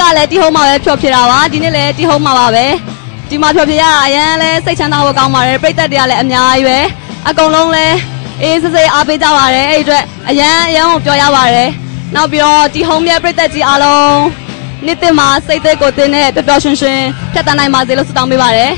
ကလည်းတီဟုံးမှာပဲဖြောဖြစ်တာပါဒီနေ့လည်းတီဟုံးမှာပါပဲဒီမှာဖြောဖြစ်ရအရန်လဲစိတ်ချမ်းသာဖို့ကောင်းပါတယ်ပြည်သက်တွေကလည်းအများကြီးပဲအကုန်လုံးလဲအေးစစ်အားပေးကြပါတယ်အဲ့ဒီအတွက်အရန်ကိုပြောရပါတယ်နောက်ပြီးတော့တီဟုံးရဲ့ပြည်သက်ကြီးအားလုံးနေ့တင်မှာစိတ်သက်ကိုတင်နဲ့ပျော်ပျော်ရွှင်ရွှင်ဖြတ်တန်းနိုင်ပါစေလို့ဆုတောင်းပေးပါတယ်